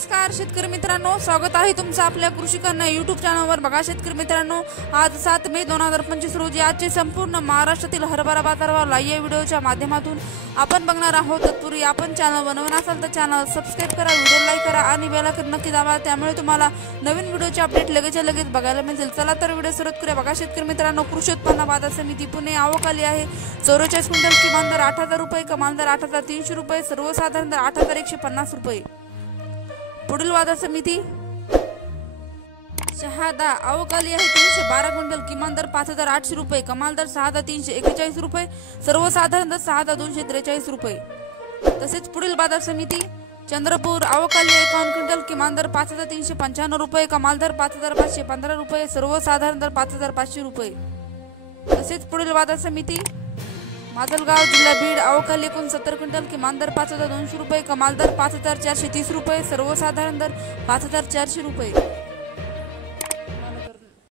नमस्कार शेतकरी मित्रांनो, स्वागत आहे तुमचं आपल्या कृषी कन्या यूट्यूब चॅनलवर। बघा शेतकरी मित्रांनो, आज 7 मे 2025 रोजी आजचे संपूर्ण महाराष्ट्रातील हरभरा बाजारभाव या व्हिडिओच्या माध्यमातून आपण बघणार आहोत। तत्पूर्वी आपण चॅनल बनवून असाल तर चॅनल सबस्क्राइब करा, व्हिडिओ लाईक करा आणि बेल आयकॉन नक्की दाबा, त्यामुळे तुम्हाला नवीन व्हिडिओचे अपडेट लगेच बघायला मिळतील। चला तर व्हिडिओ सुरू करूया। बघा शेतकरी मित्रांनो, कृषी उत्पन्न बाजार समिती पुणे आवक आली आहे 44 क्विंटल, किमान दर 8,000 रुपये, कमाल दर 8,300 रुपये, सर्वसाधारण दर 8,150 रुपये। पुढील बाजार समिती शहादा आवक आली आहे 312 क्विंटल, किमान दर 5,800 रुपये, कमाल दर 6,341 रुपये, सर्वसाधारण दर 6,243 रुपये। तसेच पुढील बाजार समिती चंद्रपूर आवक आली आहे 51 क्विंटल, किमान दर 5,395 रुपये, कमाल दर 5,515 रुपये, सर्वसाधारण दर 5,500 रुपये। तसेच पुढील बाजार समिती माजलगाव जिल्हा बीड आवक आली 69 क्विंटल, किमान दर 5,200 रुपये, कमाल दर 5,430 रुपये, सर्वसाधारण दर 5,400 रुपये।